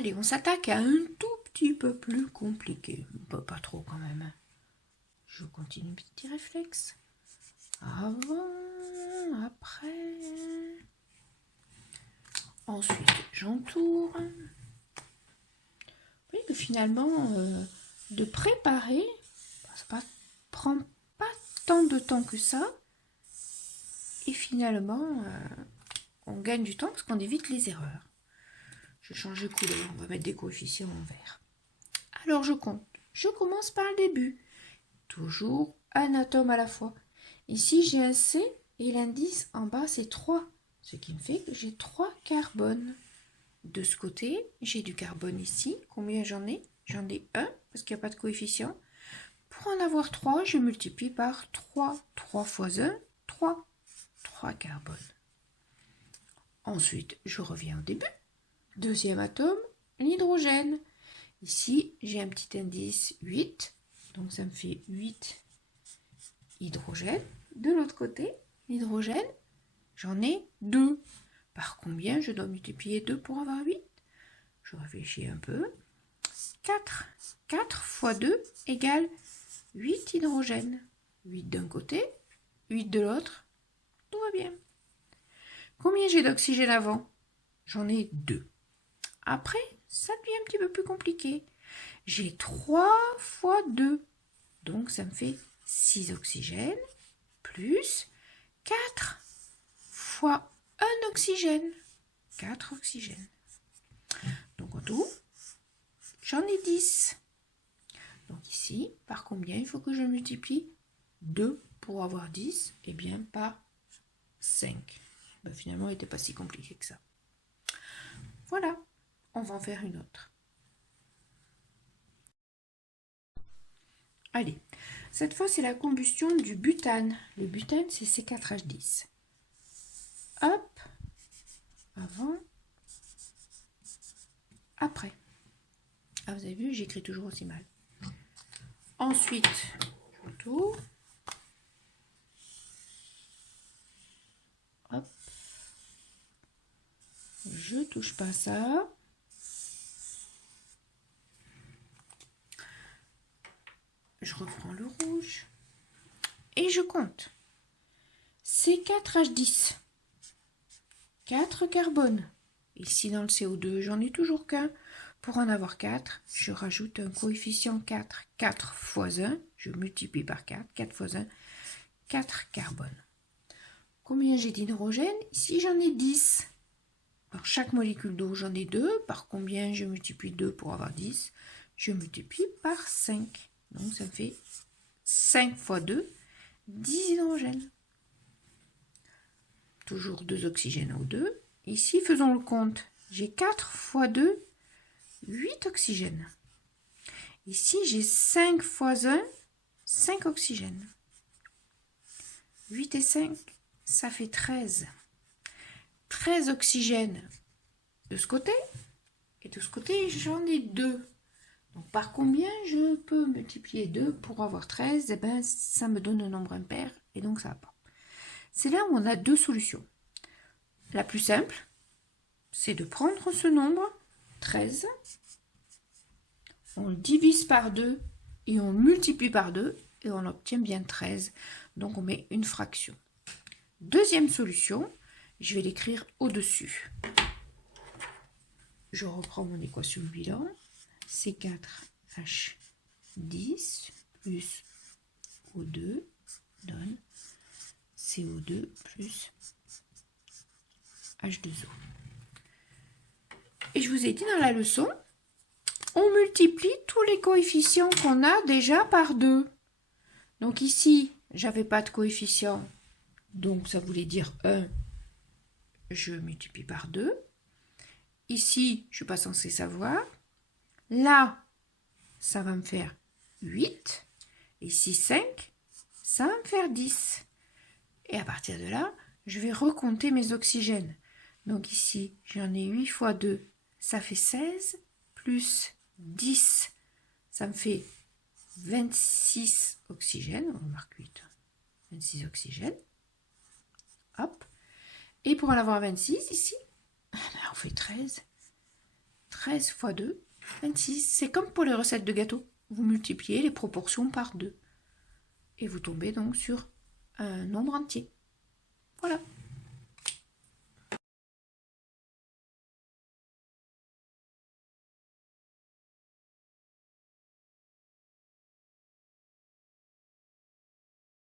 Allez, on s'attaque à un tout petit peu plus compliqué. Pas trop quand même. Je continue mes petits réflexes. Avant, après. Ensuite, j'entoure. Vous voyez que finalement, de préparer, ça prend pas tant de temps que ça. Et finalement, on gagne du temps parce qu'on évite les erreurs. Je change de couleur, on va mettre des coefficients en vert. Alors je compte. Je commence par le début. Toujours un atome à la fois. Ici, j'ai un C et l'indice en bas, c'est 3. Ce qui me fait que j'ai 3 carbones. De ce côté, j'ai du carbone ici. Combien j'en ai? J'en ai 1 parce qu'il n'y a pas de coefficient. Pour en avoir 3, je multiplie par 3. 3 fois 1, 3. 3 carbones. Ensuite, je reviens au début. Deuxième atome, l'hydrogène. Ici, j'ai un petit indice 8. Donc, ça me fait 8 hydrogène. De l'autre côté, l'hydrogène, j'en ai 2. Par combien je dois multiplier 2 pour avoir 8? Je réfléchis un peu. 4. 4 fois 2 égale 8 hydrogènes. 8 d'un côté, 8 de l'autre. Tout va bien. Combien j'ai d'oxygène avant? J'en ai 2. Après, ça devient un petit peu plus compliqué. J'ai 3 fois 2. Donc, ça me fait 6 oxygènes plus 4 fois 1 oxygène. 4 oxygènes. Donc, en tout, j'en ai 10. Donc, ici, par combien il faut que je multiplie 2 pour avoir 10? Eh bien, par 5. Ben, finalement, il n'était pas si compliqué que ça. Voilà, on va en faire une autre. Allez, cette fois, c'est la combustion du butane. Le butane, c'est C4H10. Hop, avant, après. Ah, vous avez vu, j'écris toujours aussi mal. Ensuite, je tourne. Hop. Je touche pas ça. Je reprends le rouge. Et je compte. C4H10. 4 carbones. Ici, dans le CO2, j'en ai toujours qu'un. Pour en avoir 4, je rajoute un coefficient 4. 4 fois 1, je multiplie par 4. 4 fois 1, 4 carbones. Combien j'ai d'hydrogène? Ici, j'en ai 10. Par chaque molécule d'eau, j'en ai 2. Par combien je multiplie 2 pour avoir 10? Je multiplie par 5. Donc, ça me fait 5 fois 2, 10 hydrogènes. Toujours 2 oxygènes en O2. Ici, faisons le compte. J'ai 4 fois 2, 8 oxygènes. Ici, j'ai 5 fois 1, 5 oxygènes. 8 et 5, ça fait 13. 13 oxygènes de ce côté. Et de ce côté, j'en ai 2. Donc, par combien je peux multiplier 2 pour avoir 13? Eh bien, ça me donne un nombre impair. Et donc, ça va pas. C'est là où on a deux solutions. La plus simple, c'est de prendre ce nombre, 13. On le divise par 2 et on multiplie par 2 et on obtient bien 13. Donc, on met une fraction. Deuxième solution, je vais l'écrire au-dessus. Je reprends mon équation de bilan. C4H10 plus O2 donne CO2 plus H2O. Et je vous ai dit dans la leçon, on multiplie tous les coefficients qu'on a déjà par 2. Donc ici, j'avais pas de coefficient, donc ça voulait dire 1, je multiplie par 2. Ici, je ne suis pas censée savoir. Là, ça va me faire 8. Ici, 5, ça va me faire 10. Et à partir de là, je vais recompter mes oxygènes. Donc ici, j'en ai 8 fois 2, ça fait 16, plus 10, ça me fait 26 oxygènes. On marque 8, 26 oxygènes. Hop. Et pour en avoir 26 ici, on fait 13. 13 fois 2, 26. C'est comme pour les recettes de gâteau. Vous multipliez les proportions par 2. Et vous tombez donc sur un nombre entier. Voilà.